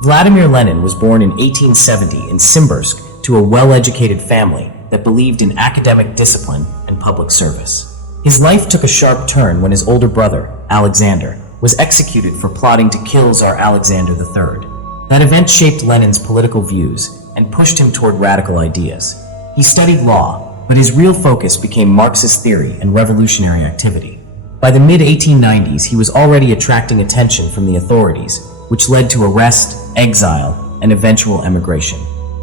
Vladimir Lenin was born in 1870 in Simbirsk to a well-educated family that believed in academic discipline and public service. His life took a sharp turn when his older brother, Alexander, was executed for plotting to kill Tsar Alexander III. That event shaped Lenin's political views and pushed him toward radical ideas. He studied law, but his real focus became Marxist theory and revolutionary activity. By the mid-1890s, he was already attracting attention from the authorities, which led to arrest, exile, and eventual emigration.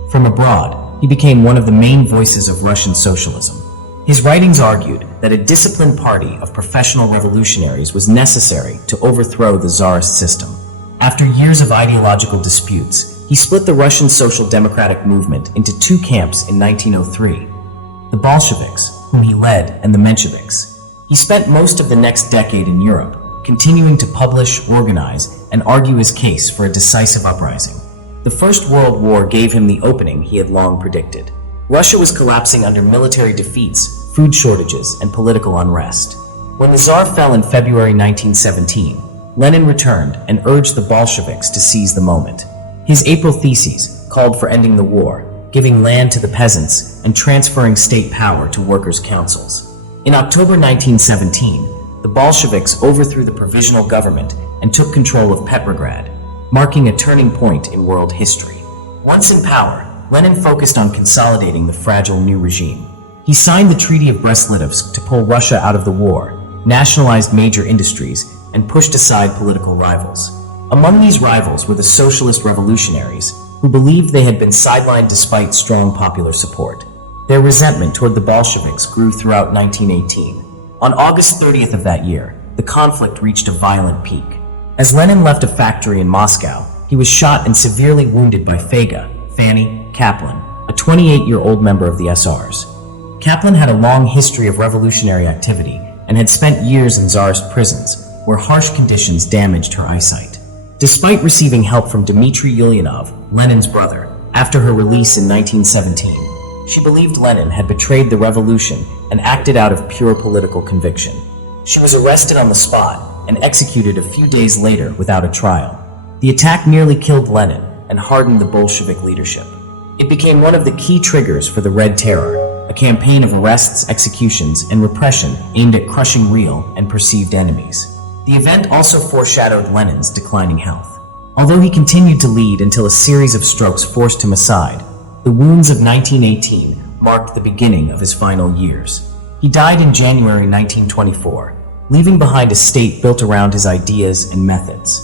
From abroad, he became one of the main voices of Russian socialism. His writings argued that a disciplined party of professional revolutionaries was necessary to overthrow the Tsarist system. After years of ideological disputes, he split the Russian Social Democratic movement into two camps in 1903, the Bolsheviks, whom he led, and the Mensheviks. He spent most of the next decade in Europe, continuing to publish, organize, and argue his case for a decisive uprising. The First World War gave him the opening he had long predicted. Russia was collapsing under military defeats, food shortages, and political unrest. When the Tsar fell in February 1917, Lenin returned and urged the Bolsheviks to seize the moment. His April theses called for ending the war, giving land to the peasants, and transferring state power to workers' councils. In October 1917, the Bolsheviks overthrew the provisional government and took control of Petrograd, marking a turning point in world history. Once in power, Lenin focused on consolidating the fragile new regime. He signed the Treaty of Brest-Litovsk to pull Russia out of the war, nationalized major industries, and pushed aside political rivals. Among these rivals were the socialist revolutionaries, who believed they had been sidelined despite strong popular support. Their resentment toward the Bolsheviks grew throughout 1918. On August 30th of that year, the conflict reached a violent peak. As Lenin left a factory in Moscow, he was shot and severely wounded by Fanny Kaplan, a 28-year-old member of the SRs. Kaplan had a long history of revolutionary activity and had spent years in Tsarist prisons, where harsh conditions damaged her eyesight. Despite receiving help from Dmitry Ulyanov, Lenin's brother, after her release in 1917, she believed Lenin had betrayed the revolution and acted out of pure political conviction. She was arrested on the spot and executed a few days later without a trial. The attack nearly killed Lenin and hardened the Bolshevik leadership. It became one of the key triggers for the Red Terror, a campaign of arrests, executions, and repression aimed at crushing real and perceived enemies. The event also foreshadowed Lenin's declining health. Although he continued to lead until a series of strokes forced him aside, the wounds of 1918 marked the beginning of his final years. He died in January 1924, leaving behind a state built around his ideas and methods.